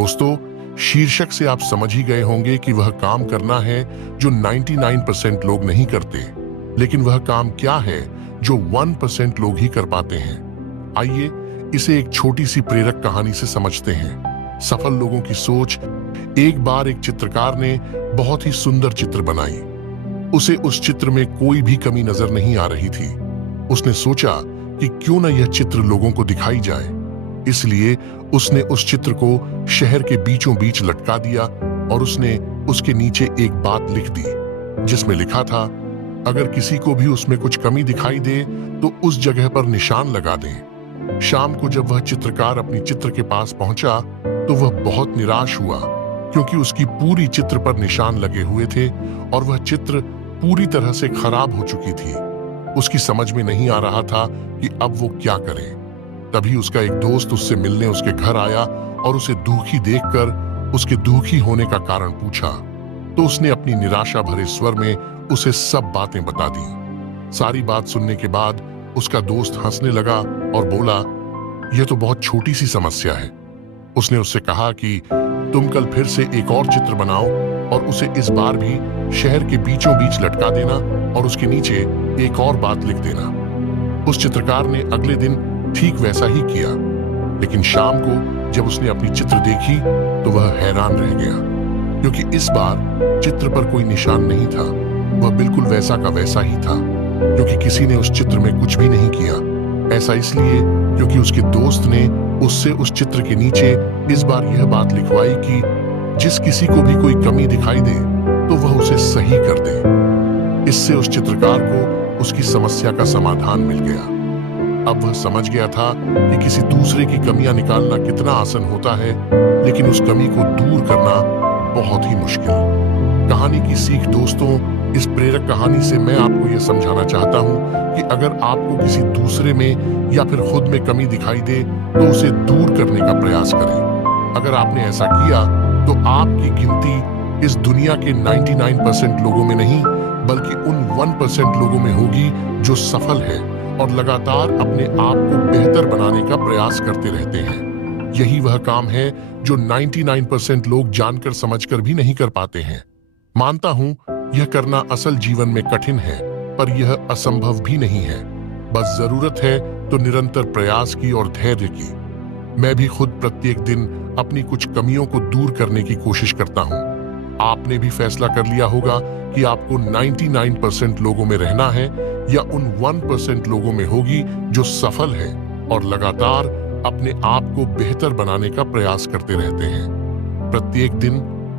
दोस्तों, शीर्षक से आप समझ ही गए होंगे कि वह काम करना है जो 99% लोग नहीं करते, लेकिन वह काम क्या है जो 1% लोग ही कर पाते हैं। आइए इसे एक छोटी सी प्रेरक कहानी से समझते हैं। सफल लोगों की सोच। एक बार एक चित्रकार ने बहुत ही सुंदर चित्र बनाई। उसे उस चित्र में कोई भी कमी नजर नहीं आ रही थी। उसने सोचा कि क्यों न यह चित्र लोगों को दिखाई जाए। इसलिए उसने उस चित्र को शहर के बीचों बीच लटका दिया और उसने उसके नीचे एक बात लिख दी, जिसमें लिखा था, अगर किसी को भी उसमें कुछ कमी दिखाई दे तो उस जगह पर निशान लगा दें। शाम को जब वह चित्रकार अपनी चित्र के पास पहुंचा तो वह बहुत निराश हुआ, क्योंकि उसकी पूरी चित्र पर निशान लगे हुए थे और वह चित्र पूरी तरह से खराब हो चुकी थी। उसकी समझ में नहीं आ रहा था कि अब वो क्या करे। तभी उसका एक दोस्त उससे मिलने उसके घर आया और उसे दुखी देखकर उसके दुखी होने का कारण पूछा। तो उसने अपनी निराशा भरे स्वर में उसे सब बातें बता दी। सारी बात सुनने के बाद उसका दोस्त हंसने लगा और बोला, यह तो बहुत छोटी सी समस्या है। उसने उससे कहा कि तुम कल फिर से एक और चित्र बनाओ और उसे इस बार भी शहर के बीचों बीच लटका देना और उसके नीचे एक और बात लिख देना। उस चित्रकार ने अगले दिन ठीक वैसा ही किया, लेकिन शाम को जब उसने अपनी चित्र देखी तो वह हैरान रह गया, क्योंकि इस बार चित्र पर कोई निशान नहीं था। वह बिल्कुल वैसा का वैसा ही था, क्योंकि किसी ने उस चित्र में कुछ भी नहीं किया। ऐसा इसलिए क्योंकि उसके दोस्त ने उससे उस चित्र के नीचे इस बार यह बात लिखवाई कि जिस किसी को भी कोई कमी दिखाई दे तो वह उसे सही कर दे। इससे उस चित्रकार को उसकी समस्या का समाधान मिल गया। अब वह समझ गया था कि किसी दूसरे की कमियां निकालना कितना आसान होता है, लेकिन उस कमी को दूर करना बहुत ही मुश्किल। कहानी की सीख दोस्तों, इस प्रेरक कहानी से मैं आपको यह समझाना चाहता हूं कि अगर आपको किसी दूसरे में या फिर खुद में कमी दिखाई दे तो उसे दूर करने का प्रयास करें। अगर आपने ऐसा किया तो आपकी गिनती इस दुनिया के 99% लोगों में नहीं, बल्कि उन 1% लोगों में होगी जो सफल है और लगातार अपने आप को बेहतर बनाने का प्रयास करते रहते हैं। यही वह काम है जो 99% लोग जानकर समझकर भी नहीं कर पाते हैं। मानता हूं यह करना असल जीवन में कठिन है, पर यह असंभव भी नहीं है। बस जरूरत है तो निरंतर प्रयास की और धैर्य की। मैं भी खुद प्रत्येक दिन अपनी कुछ कमियों को दूर करने की कोशिश करता हूं। आपने भी फैसला कर लिया होगा कि आपको 99% लोगों में रहना है या उन 1% लोगों में होगी जो सफल है और लगातार अपने आप को बेहतर बनाने का प्रयास करते रहते हैं। प्रत्येक दिन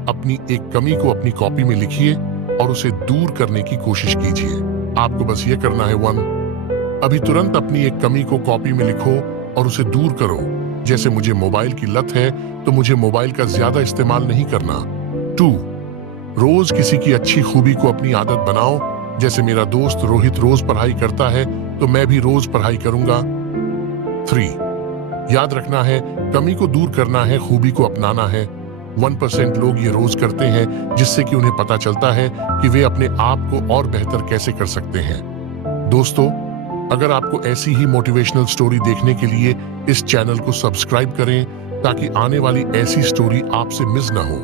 अपनी एक कमी को अपनी कॉपी में लिखिए और उसे दूर करने की कोशिश कीजिए। आपको बस ये करना है 1, अभी तुरंत अपनी एक कमी को कॉपी में लिखो और उसे दूर करो। जैसे मुझे मोबाइल की लत है तो मुझे मोबाइल का ज्यादा इस्तेमाल नहीं करना। 2, रोज किसी की अच्छी खूबी को अपनी आदत बनाओ। जैसे मेरा दोस्त रोहित रोज पढ़ाई करता है तो मैं भी रोज पढ़ाई करूंगा। 3, याद रखना है, कमी को दूर करना है, खूबी को अपनाना है। 1% लोग ये रोज करते हैं, जिससे कि उन्हें पता चलता है कि वे अपने आप को और बेहतर कैसे कर सकते हैं। दोस्तों, अगर आपको ऐसी ही मोटिवेशनल स्टोरी देखने के लिए इस चैनल को सब्सक्राइब करें, ताकि आने वाली ऐसी स्टोरी आपसे मिस ना हो।